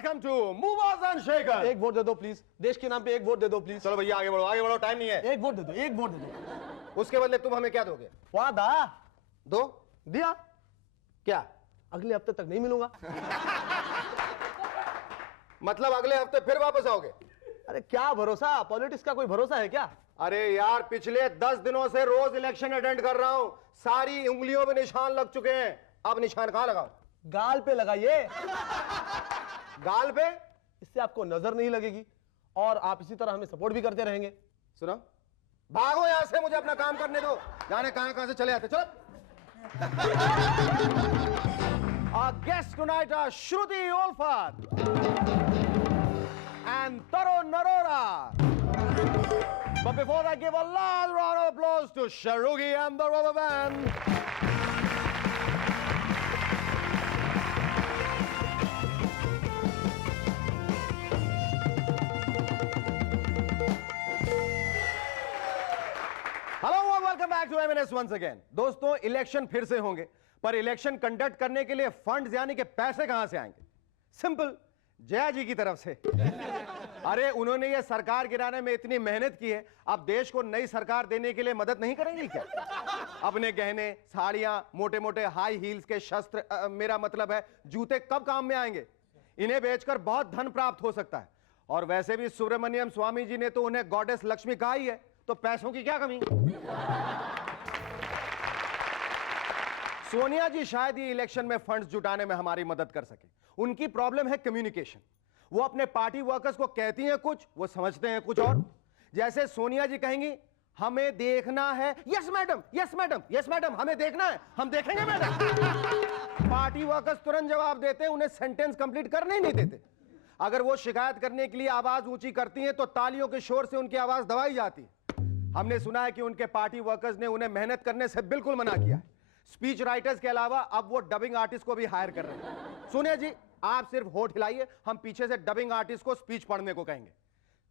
Welcome to movers and shakers. एक वोट दे दो प्लीज, देश के नाम पे एक वोट दे दो प्लीज। चलो भैया आगे बढ़ो, टाइम नहीं है। एक वोट दे दो, एक वोट दे दो। उसके बदले तुम हमें क्या दोगे? वादा दो दिया, क्या? अगले हफ्ते तक नहीं मिलूंगा। मतलब अगले हफ्ते फिर वापस आओगे? अरे क्या भरोसा, पॉलिटिक्स का कोई भरोसा है क्या? अरे यार पिछले 10 दिनों से रोज इलेक्शन अटेंड कर रहा हूं, सारी उंगलियों में निशान लग चुके हैं। अब निशान कहां लगाऊं? गाल पे लगाइए। गाल पे? इससे आपको नजर नहीं लगेगी और आप इसी तरह हमें सपोर्ट भी करते रहेंगे। सुनो, भागो यहां से, मुझे अपना काम करने दो। जाने कहां से चले आते। चलो। Our guests tonight are Shruti Olfat and Tarun Narora. But before I give a loud round of applause to Sharugi and the Rubber Band. Hello और welcome back to MNS once again. दोस्तों, election फिर से होंगे, पर election conduct करने के लिए funds यानी कि पैसे कहां से आएंगे? सिंपल, जया जी की तरफ से। अरे उन्होंने ये सरकार गिराने में इतनी मेहनत की है, अब देश को नई सरकार देने के लिए मदद नहीं करेंगी क्या? अपने गहने, साड़ियां, मोटे मोटे हाई हील्स के शस्त्र, मेरा मतलब है जूते कब काम में आएंगे? इन्हें बेचकर बहुत धन प्राप्त हो सकता है। और वैसे भी सुब्रमण्यम स्वामी जी ने तो उन्हें गॉडेस लक्ष्मी कहा ही है, तो पैसों की क्या कमी? सोनिया जी शायद ये इलेक्शन में फंड्स जुटाने में हमारी मदद कर सके। उनकी प्रॉब्लम है कम्युनिकेशन। वो अपने पार्टी वर्कर्स को कहती हैं कुछ, वो समझते हैं कुछ और। जैसे सोनिया जी कहेंगी हमें देखना है, yes madam, yes madam, yes madam, हमें देखना है, हम देखेंगे मैडम। पार्टी वर्कर्स तुरंत जवाब देते हैं, उन्हें सेंटेंस कंप्लीट करने ही नहीं देते। अगर वो शिकायत करने के लिए आवाज ऊंची करती हैं तो तालियों के शोर से उनकी आवाज दबाई जाती है। हमने सुना है कि उनके पार्टी वर्कर्स ने उन्हें मेहनत करने से बिल्कुल मना किया है। स्पीच राइटर्स के अलावा अब वो डबिंग आर्टिस्ट को भी हायर कर रहे हैं। सोनिया जी, आप सिर्फ होठ हिलाइए, हम पीछे से डबिंग आर्टिस्ट को स्पीच पढ़ने को कहेंगे।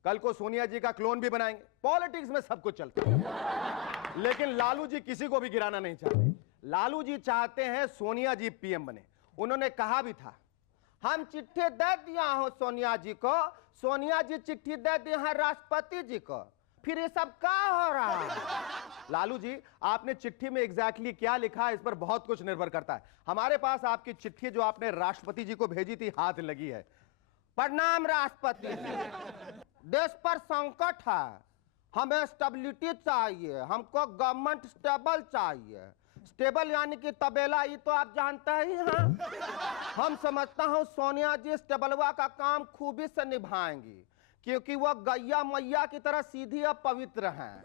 कल को सोनिया जी का क्लोन भी बनाएंगे। पॉलिटिक्स में सब कुछ चलता है। लेकिन लालू जी किसी को भी गिराना नहीं चाहते। लालू जी चाहते हैं सोनिया जी पीएम बने। उन्होंने कहा भी था, हम चिट्ठी दे दिया हो सोनिया जी को, सोनिया जी चिट्ठी दे दी है राष्ट्रपति जी को, फिर ये सब क्या हो रहा है? लालू जी, आपने चिट्ठी में एग्जैक्टली क्या लिखा है इस पर बहुत कुछ निर्भर करता है। हमारे पास आपकी चिट्ठी जो आपने राष्ट्रपति जी को भेजी थी हाथ लगी है। प्रणाम राष्ट्रपति जी, देश पर संकट है, हमें स्टेबिलिटी चाहिए, हमको गवर्नमेंट स्टेबल चाहिए। स्टेबल यानी कि तबेला, ये तो आप जानते ही हैं। हम समझता हूं सोनिया जी स्टेबलवा का काम खूबी से निभाएंगी, क्योंकि वह गैया मैया की तरह सीधी और पवित्र हैं।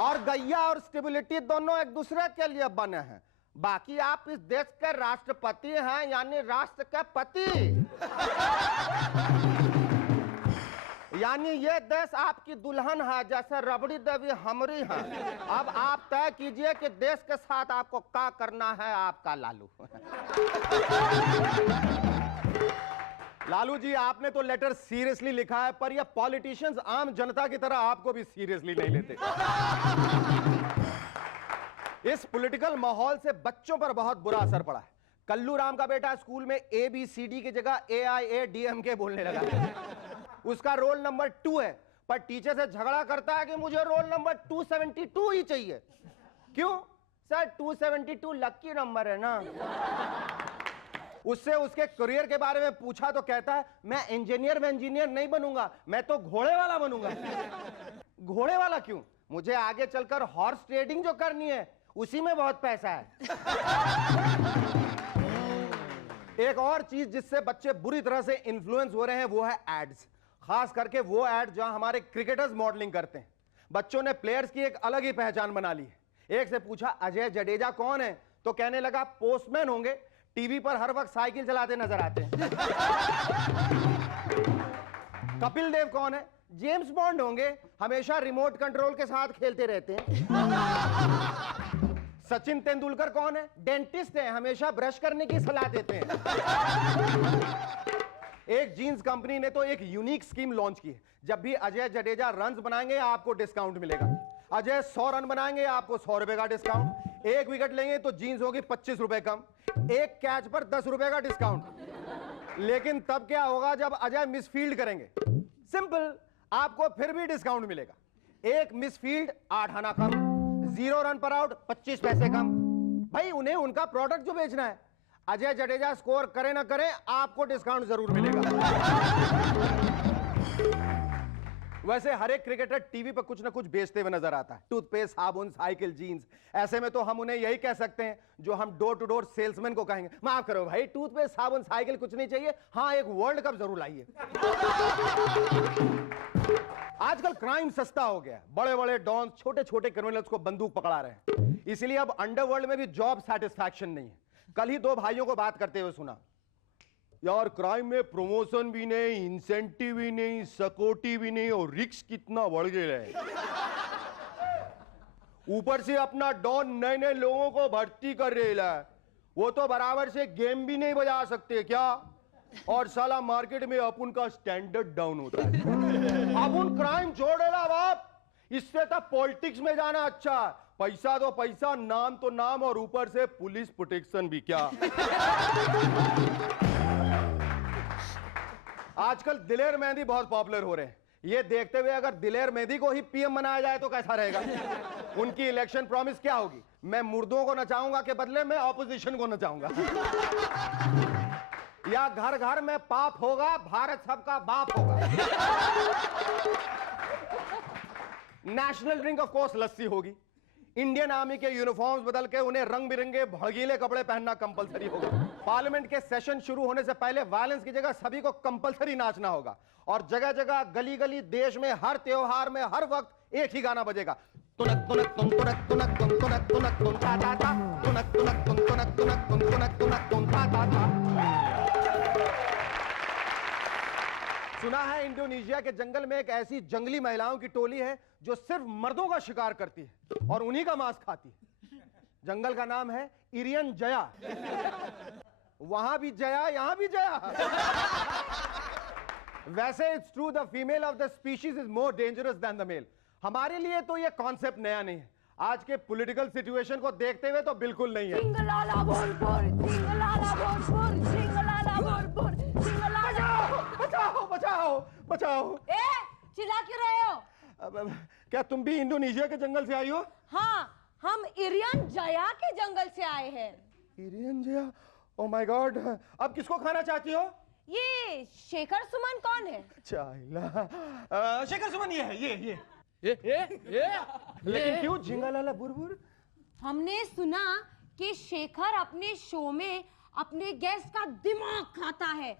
और गैया और स्टेबिलिटी दोनों एक दूसरे के लिए बने हैं। बाकी आप इस देश के राष्ट्रपति हैं, यानी राष्ट्र के पति। यानी ये देश आपकी दुल्हन है, जैसे रबड़ी देवी हमारी है। अब आप तय कीजिए कि देश के साथ आपको क्या करना है। आपका लालू। लालू जी, आपने तो लेटर सीरियसली लिखा है, पर ये पॉलिटिशियंस आम जनता की तरह आपको भी सीरियसली नहीं लेते। इस पॉलिटिकल माहौल से बच्चों पर बहुत बुरा असर पड़ा है। कल्लू राम का बेटा स्कूल में ABCD की जगह AIADMK बोलने लगा। उसका रोल नंबर 2 है, पर टीचर से झगड़ा करता है कि मुझे रोल नंबर 272 ही चाहिए। क्यों सर? 272 लकी नंबर है ना। उससे उसके करियर के बारे में पूछा तो कहता है मैं इंजीनियर नहीं बनूंगा, मैं तो घोड़े वाला बनूंगा। घोड़े वाला क्यों? मुझे आगे चलकर हॉर्स ट्रेडिंग जो करनी है, उसी में बहुत पैसा है। एक और चीज जिससे बच्चे बुरी तरह से इन्फ्लुएंस हो रहे हैं वो है एड्स। खास करके वो एड जहां हमारे क्रिकेटर्स मॉडलिंग करते हैं। बच्चों ने प्लेयर्स की एक अलग ही पहचान बना ली है। एक से पूछा अजय जडेजा कौन है, तो कहने लगा पोस्टमैन होंगे, टीवी पर हर वक्त साइकिल चलाते नजर आते हैं। कपिल देव कौन है? जेम्स बॉन्ड होंगे, हमेशा रिमोट कंट्रोल के साथ खेलते रहते हैं। सचिन तेंदुलकर कौन है? डेंटिस्ट है, हमेशा ब्रश करने की सलाह देते हैं। एक जींस कंपनी ने तो एक यूनिक स्कीम लॉन्च की है। जब भी अजय जडेजा रन्स बनाएंगे आपको डिस्काउंट मिलेगा। अजय 100 रन बनाएंगे आपको 100 रुपए का डिस्काउंट। 1 विकेट लेंगे तो जींस होगी 25 रुपए कम। 1 कैच पर 10 रुपए का डिस्काउंट। लेकिन तब क्या होगा जब अजय मिसफील्ड करेंगे? सिंपल, आपको फिर भी डिस्काउंट मिलेगा। एक मिसफील्ड 8 आना कम, 0 रन पर आउट 25 पैसे कम। भाई उन्हें उनका प्रोडक्ट जो बेचना है। अजय जडेजा स्कोर करे ना करे, आपको डिस्काउंट जरूर मिलेगा। वैसे हर एक क्रिकेटर टीवी पर कुछ ना कुछ बेचते हुए नजर आता है, टूथपेस्ट, साबुन, साइकिल, जीन्स। ऐसे में तो हम उन्हें यही कह सकते हैं जो हम डोर टू डोर सेल्समैन को कहेंगे, माफ करो भाई, टूथपेस्ट, साबुन, साइकिल कुछ नहीं चाहिए, हाँ एक वर्ल्ड कप जरूर लाइए। आजकल क्राइम सस्ता हो गया, बड़े बड़े डॉन छोटे छोटे क्रिमिनल्स को बंदूक पकड़ा रहे हैं, इसलिए अब अंडरवर्ल्ड में भी जॉब सेटिस्फैक्शन नहीं है। कल ही 2 भाइयों को बात करते हुए सुना, यार क्राइम में प्रमोशन भी नहीं, इंसेंटिव भी नहीं, सिक्योरिटी भी नहीं, और रिस्क कितना बढ़ गया है। ऊपर से अपना डॉन नए नए लोगों को भर्ती कर रहा है, वो तो बराबर से गेम भी नहीं बजा सकते क्या? और साला मार्केट में अपन का स्टैंडर्ड डाउन होता है। अपन क्राइम छोड़ रहा बाप, इससे तो पॉलिटिक्स में जाना अच्छा है। पैसा तो पैसा, नाम तो नाम, और ऊपर से पुलिस प्रोटेक्शन भी क्या। आजकल दिलेर मेहंदी बहुत पॉपुलर हो रहे हैं। ये देखते हुए अगर दिलेर मेहंदी को ही पीएम बनाया जाए तो कैसा रहेगा? उनकी इलेक्शन प्रॉमिस क्या होगी? मैं मुर्दों को नचाऊंगा के बदले में ऑपोजिशन को नचाऊंगा। या घर घर में पाप होगा, भारत सबका बाप होगा। नेशनल ड्रिंक ऑफ कोर्स लस्सी होगी। इंडियन आर्मी के यूनिफॉर्म्स बदल के उन्हें रंग बिरंगे भड़कीले कपड़े पहनना कंपलसरी होगा। पार्लियामेंट के सेशन शुरू होने से पहले वायलेंस की जगह सभी को कंपलसरी नाचना होगा। और जगह जगह, गली गली, देश में हर त्योहार में हर वक्त एक ही गाना बजेगा, तुनक तुनक तुन तुनक तुनक तुन तुनक तुनक तुन ता ता ता, तुनक तुनक तुन तुनक तुनक तुन तुनक तुनक तुन ता ता ता। सुना है इंडोनेशिया के जंगल में एक ऐसी जंगली महिलाओं की टोली है जो सिर्फ मर्दों का शिकार करती है और उन्हीं का मांस खाती है। जंगल का नाम है इरियन जया। वहां भी जया, यहां भी जया। वैसे it's true, the female of the species is more dangerous than the male. हमारे लिए तो ये कॉन्सेप्ट नया नहीं है, आज के पॉलिटिकल सिचुएशन को देखते हुए तो बिल्कुल नहीं है। सिंगलाला बोलपुर, सिंगलाला बोलपुर, सिंगलाला बोलपुर, सिंगलाला। बचाओ बचाओ बचाओ। ए, चिल्ला क्यों रहे हो? अब, क्या तुम भी इंडोनेशिया के जंगल से आई हो? हाँ, हम इरियन जया के जंगल से आए हैं। इरियन जया, ओह माय गॉड। अब किसको खाना चाहती हो? ये शेखर सुमन कौन है? चाइला। शेखर सुमन ये है, ये। लेकिन क्यों झिंगालाला बुरबुर? हमने सुना कि शेखर अपने शो में अपने गेस्ट का दिमाग खाता है,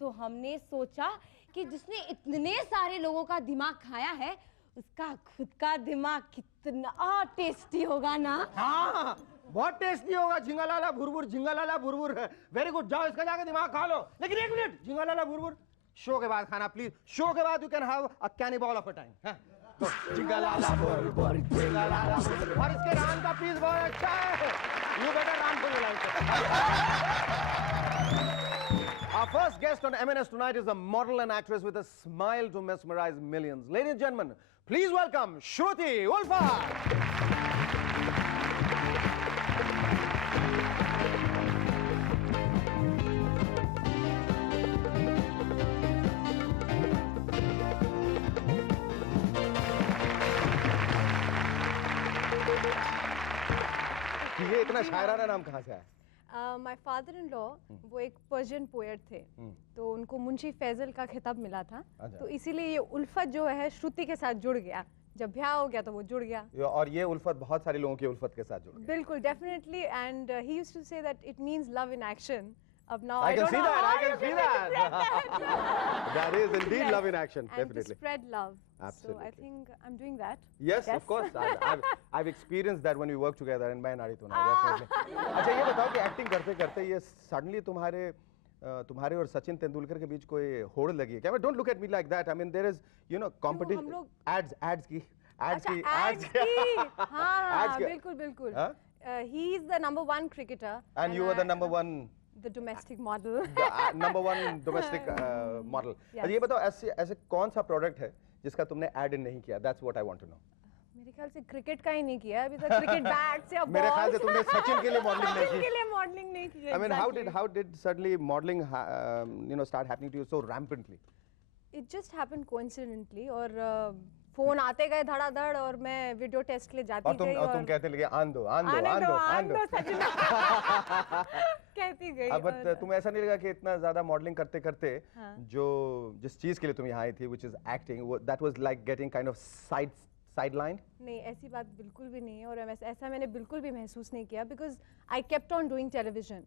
तो हमने सोचा कि जिसने इतने सारे लोगों का दिमाग खाया है, उसका खुद का दिमाग कितना टेस्टी होगा ना। हाँ, बहुत टेस्टी होगा। झिंगालाला बुरबुर, झिंगालाला बुरबुर है। वेरी गुड, जाओ इसका जाके दिमाग खा लो। लेकिन एक मिनट, झिंगालाला बुरबुर शो के बाद खाना प्लीज। शो के बाद you can have a cannibal of a time. झिंगालाला बुरबुर, झिंगालाला बुरबुर। और इसके राम का प्लीज बहुत अच्छा है। You better run for your life. Our first guest on MNS tonight is a model and actress with a smile to mesmerize millions. Ladies and gentlemen, please welcome Shruti Ulfa. ये इतना शायराना नाम कहाँ से आया? My father in law वो एक Persian poet थे, तो उनको मुंशी फैजल का खिताब मिला था, तो इसीलिए ये उल्फत जो है श्रुति के साथ जुड़ गया। जब ब्याह हो गया तो वो जुड़ गया। और ये उल्फत बहुत सारे लोगों की उल्फत के साथ जुड़ गया। बिल्कुल, definitely. And he used to say that it means love in action. अब now I can see that. I can see that. That is indeed love in action, and to definitely. spread love. So I Absolutely. think I'm doing that. Yes, of course. I've experienced that when we work together and मैं नारी तू नारी, definitely. अच्छा ये बताओ कि acting करते करते ये सडनली तुम्हारे और सचिन तेंदुलकर के बीच कोई होड़ लगी है क्या? Don't look at me like that. I mean there is competition. ads की ads की हाँ बिल्कुल he is the number 1 cricketer and you were the number 1 the domestic model. number 1 domestic model. Yes. ये बताओ ऐसे कौन सा प्रोडक्ट है जिसका तुमने एड नहीं किया? That's what I want to know. मेरे ख्याल से क्रिकेट का ही नहीं किया अभी तक, क्रिकेट बैट्स या मेरे ख्याल से balls। तुमने सचिन के लिए मॉडलिंग नहीं सचिन की। के लिए मॉडलिंग नहीं की। I mean, exactly. how did suddenly modeling start happening to you so rampantly? It just happened coincidentally और फोन आते गए धड़ाधड़ और मैं वीडियो टेस्ट के लिए जाती गई और तुम कहते लगे आन दो सचिन कहती गई। अब तुम्हें ऐसा नहीं लगा कि इतना ज्यादा मॉडलिंग करते करते हाँ। जो जिस चीज के लिए तुम यहाँ आई थी which is acting, that was like getting kind of sidelined? नहीं, ऐसी बात बिल्कुल भी नहीं है और ऐसा मैंने बिल्कुल भी महसूस नहीं किया because I kept on doing television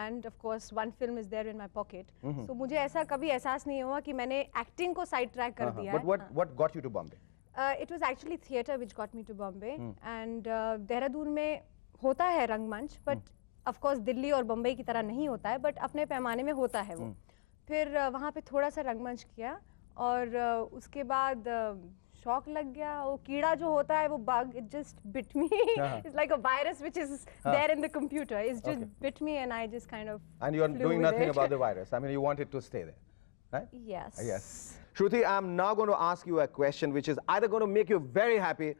and of course one film is there in my pocket. So मुझे ऐसा कभी एहसास नहीं हुआ कि मैंने एक्टिंग को साइड ट्रैक कर दिया But what got you to Bombay? It was actually theatre which got me to Bombay and Dehradun में होता है रंगमंच but of course दिल्ली और बम्बई की तरह नहीं होता है but अपने पैमाने में होता है वो। फिर वहाँ पे थोड़ा सा रंगमंच किया और उसके बाद शॉक लग गया। वो कीड़ा जो होता है वो bug, it just bit me. It's like a virus which is there in the computer. It's just bit me and I just kind of And you are flew doing with nothing it. about the virus. I mean, you want it to stay there, right? Yes. Yes. Shruti, I'm now going to ask you a question which is either going to make you very happy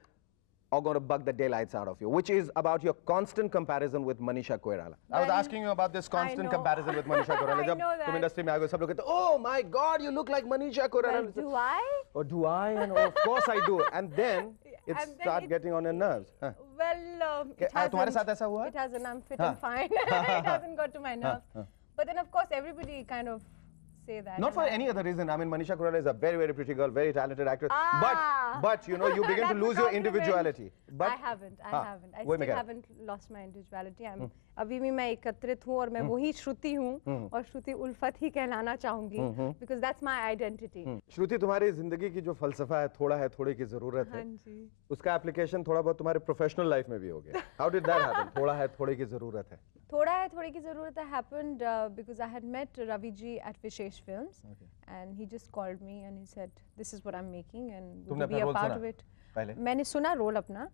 or going to bug the daylights out of you, which is about your constant comparison with Manisha Koirala. I was Well, asking you about this constant know. comparison with Manisha Koirala. I जब know तुम that. industry में आ गए सब लोग कहते oh my God, you look like Manisha Koirala. Well, do I? Oh, do I? And of course I do. And then it And then start it- getting on your nerves. Huh. Well, it तुम्हारे hasn't. साथ ऐसा हुआ है? It hasn't. I'm fit and fine. It hasn't got to my nerves. But then, of course, everybody kind of say that. Not and for I- any other reason. I mean, Manisha Koirala is a very, very pretty girl, very talented actress. Ah. But you know, you begin to That's a lose your compliment. individuality. But I haven't. I हाँ, haven't. I वही मैं still कह रहा haven't lost my individuality. I'm अभी भी मैं एकत्रित हूँ और मैं वही श्रुति हूँ और श्रुति उल्फत ही कहलाना चाहूँगी because that's my identity. श्रुति, तुम्हारी जिंदगी की जो फलसफा है थोड़ा है थोड़े की जरूरत है, हाँ जी। उसका एप्लीकेशन थोड़ा बहुत तुम्हारे प्रोफेशनल लाइफ में भी हो गया. How did that happen? थोड़ा है थोड़े की जरूरत है. थोड़ा है थोड़ी की ज़रूरत है happened because I had met Ravi ji at Vishesh Films and he just called me and he said this is what I'm making and would तुमने you be अपना a रोल part सुना of it. पहले? मैंने सुना role अपना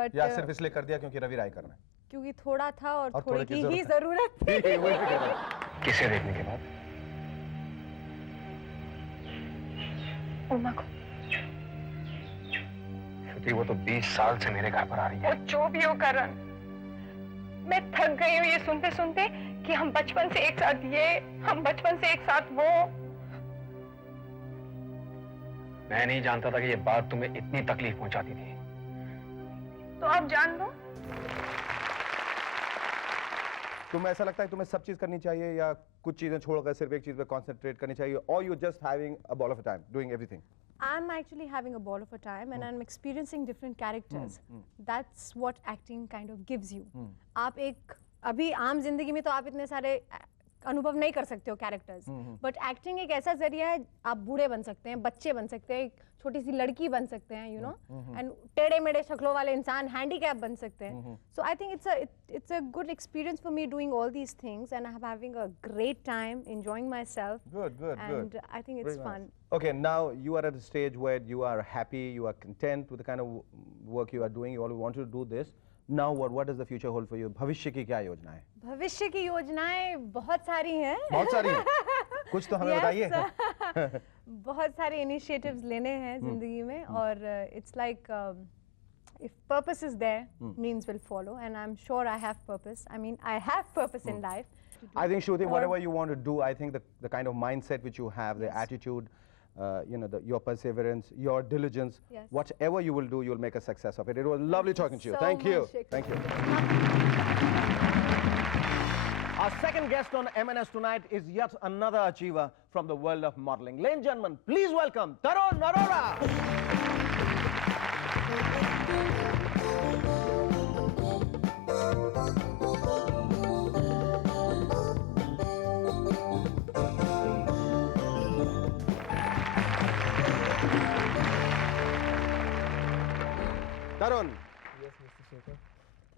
but या सिर्फ इसलिए कर दिया क्योंकि रवि राय करना है? क्योंकि थोड़ा था और और थोड़ी थोड़े की की ही ज़रूरत ज़रूरत थी. वही मैं कह रहा हूँ. किसे देखने के बाद? उमा को। श्रुति, वो तो 20 साल से मेरे घर पर आ रही वो है. जो भी हो करण, मैं थक गई हूँ ये सुनते सुनते कि हम बचपन से एक साथ ये, हम बचपन से एक साथ वो. मैं नहीं जानता था कि ये बात तुम्हें इतनी तकलीफ पहुंचाती थी. तो अब जान लो. तुम्हें ऐसा लगता है तुम्हें सब चीज करनी चाहिए या कुछ चीजें छोड़कर सिर्फ एक चीज पे कंसंट्रेट करनी चाहिए, or you just having a ball of a time doing everything? I'm actually having a ball of a time and I'm experiencing different characters. That's what acting kind of gives you. आप एक अभी आम जिंदगी में तो आप इतने सारे अनुभव नहीं कर सकते हो कैरेक्टर्स, बट एक्टिंग एक ऐसा जरिया है, आप बूढ़े बन सकते हैं, बच्चे बन सकते हैं, एक छोटी सी लड़की बन सकते हैं, यू नो, एंड टेढ़े मेढ़े शक्लों वाले इंसान, हैंडीकैप बन सकते हैं. So I think it's a good experience for me doing all these things and I'm having a great time enjoying myself. Good. And I think it's Very fun. nice. Okay, now you are at a stage where you are happy, you are content with the kind of work you are doing, you all want to do this. Now what does the future hold for you? भविष्य की क्या योजना है? भविष्य की योजनाएं बहुत सारी हैं. बहुत सारी हैं. कुछ तो हमें बताइए. बहुत सारे इनिशिएटिव्स लेने हैं जिंदगी में और it's like if purpose is there, means will follow and I'm sure I have purpose. I mean, I have purpose in life. I think Shruti, Or- whatever you want to do, I think the kind of mindset which you have, the attitude, you know, your perseverance, your diligence, Yes. whatever you will do, you'll make a success of it. It was lovely talking to you. so Thank you. much. Thank you. Our second guest on M&S tonight is yet another achiever from the world of modeling. Ladies and gentlemen, please welcome Tarun Arora. तरुण,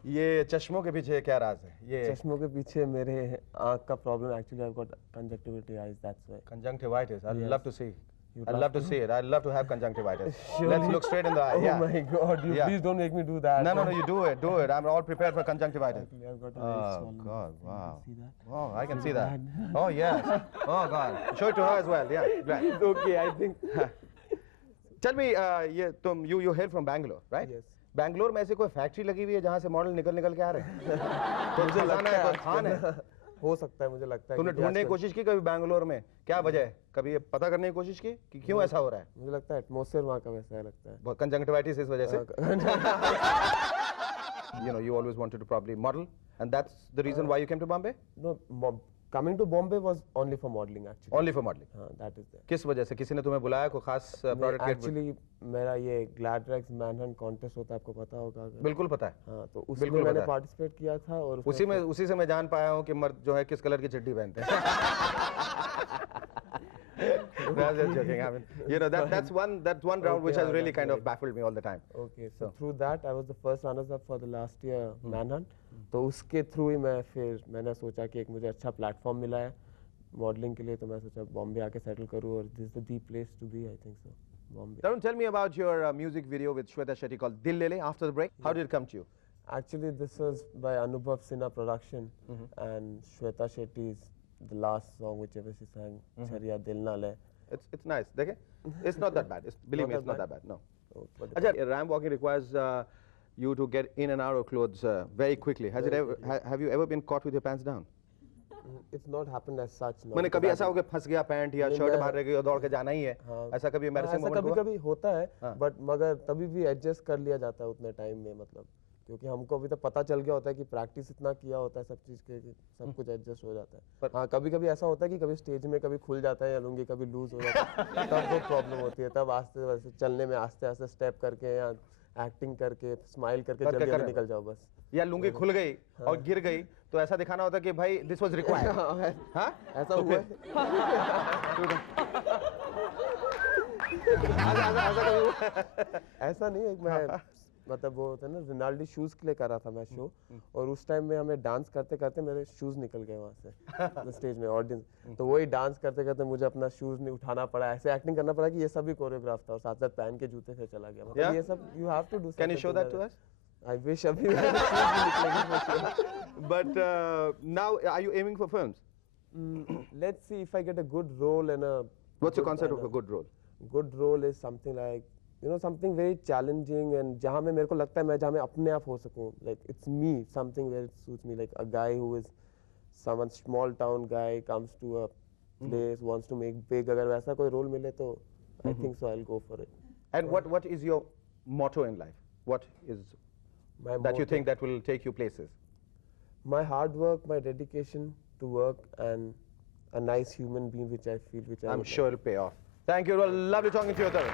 ये चश्मों के पीछे क्या राज है? ये चश्मों के पीछे मेरे आँख का problem actually I got conjunctivity eyes that's why. conjunctivitis. I'd Yes. love to see. You'd I'd love love to see it. I'd love to have conjunctivitis. Surely. Let's look straight in the eye. Oh Yeah. my God! You Yeah. please don't make me do that. No, you do it. Do it. I'm all prepared for conjunctivitis. Actually, I've got a very Oh swollen God! face. Wow. See that? Oh, I can see that. Bad. Oh yes. Oh God. Show it to her as well. Yeah. Right. It's okay, I think. Tell me, ये तुम you hail from Bangalore, right? Yes. Bangalore में ऐसे कोई factory लगी हुई है जहाँ से मॉडल निकल निकल के आ रहे हैं? कोई खजाना है, कोई खान है? हो सकता है, मुझे लगता है। तुमने क्योंकि ढूंढने की आजकल- कोशिश की कभी बैंगलोर में क्या वजह है? कभी ये पता करने की कोशिश की कि क्यों ऐसा हो रहा है? मुझे लगता है एटमॉस्फेयर वहाँ का वैसा है, लगता है। कंजंक्टिवाइटिस इस वजह से? You know, you always wanted to probably model, and that's the reason why you came to Bombay? No, coming to Bombay was only for modeling actually. Only for modeling. हाँ, that is there. किस वजह से? किसी ने तुम्हें बुलाया, कोई खास प्रोडक्ट? एक्चुअली मेरा ये ग्लैडरेक्स मैनहंट कॉन्टेस्ट होता है, आपको पता होगा अगर। बिल्कुल पता है। हाँ, तो उसमें बिल्कुल मैंने पता है। पार्टिसिपेट किया था और उसी से मैं जान पाया हूँ कि मर्द जो है किस कलर की चड्डी पहनते हैं। I'm just joking. I mean, you know, that's one round which Okay, has really that's kind of right. baffled me all the time. Okay, so through that I was the first runners up for the last year manhunt. तो उसके through ही मैंने सोचा कि एक मुझे अच्छा platform मिला है मॉडलिंग के लिए, तो मैं सोचा बॉम्बे आके सेटल करूँ और this the place to be, I think so, Bombay. Tarun, tell me about your music video with Shweta Shetty called Dil Le Le after the break. How did it come to you? Actually, this was by Anubhav Sinha production, and Shweta Shetty's the last song whichever she sang, Chariya Dil Na Le. It's nice. देखें, it's not that bad. Believe me, it's not that bad. No. Oh, but the अच्छा, ramp walking requires you to get in and out of clothes very quickly. Have you ever been caught with your pants down? it's not happened as such. No, मैंने because कभी I ऐसा हो कि फंस गया pant या नहीं, shirt मैं- बाहर रह गई और दौड़ के जाना ही है, हाँ। ऐसा कभी embarrassing ऐसा moment कभी हुआ? कभी होता है, हाँ। बट मगर तभी भी एडजस्ट कर लिया जाता है उतने टाइम में, मतलब क्योंकि हमको अभी तक पता चल गया होता है कि प्रैक्टिस इतना किया होता है सब चीज़ के कि सब कुछ एडजस्ट हो जाता है। पर- हाँ, कभी कभी ऐसा होता है कि कभी स्टेज में कभी खुल जाता है या लुंगी कभी लूज हो जाता है, तब वो प्रॉब्लम होती है। तब आस्ते वैसे चलने में आस्ते आस्ते स्टेप करके या एक्टिंग करके स्माइल करके करके जल्दी कर जल्दी रहे निकल जाओ बस। या लुंगी खुल गई और गिर गई तो ऐसा दिखाना होता है कि भाई दिस वाज रिक्वायर्ड। हाँ, ऐसा तो हुआ फिर- है? ऐसा नहीं है, मैं मतलब वो होता है ना, रोनाल्डो शूज के लिए कर रहा था मैं शो, और उस टाइम में हमें डांस करते करते मेरे शूज निकल गए वहाँ से स्टेज में ऑडियंस, तो वही डांस करते करते मुझे अपना शूज नहीं उठाना पड़ा, ऐसे एक्टिंग करना पड़ा कि ये सब भी कोरियोग्राफ था और साथ साथ पहन के जूते से चला गया, मतलब Yeah? ये सब you have to do. Can you show that to us? I wish अभी मेरे shoes भी निकलेंगे for sure. But now are you aiming for films? Let's see if I get a good role and a What's your good concept and of a good role? good role is something like, you know, something very challenging and जहाँ में मेरे को लगता है मैं जहाँ में अपने आप हो सकूँ, like it's me, something where it suits me, like a guy who is someone small town guy comes to a place wants to make big, अगर वैसा कोई role मिले तो I think so I'll go for it. And what is your motto in life? What is My that you motto- think that will take you places? my hard work, my dedication to work, and a nice human being which I feel which I I'm would sure it'll pay off. Thank you. Well, lovely talking to you, Tarun.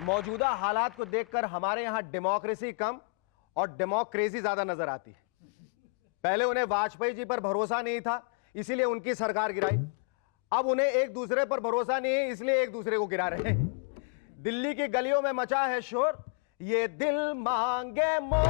मौजूदा हालात को देखकर हमारे यहाँ democracy कम और democracy ज्यादा नजर आती है। पहले उन्हें वाजपेयी जी पर भरोसा नहीं था, इसीलिए उनकी सरकार गिराई। अब उन्हें एक दूसरे पर भरोसा नहीं है, इसलिए एक दूसरे को गिरा रहे हैं। दिल्ली की गलियों में मचा है शोर, ये दिल मांगे मौत।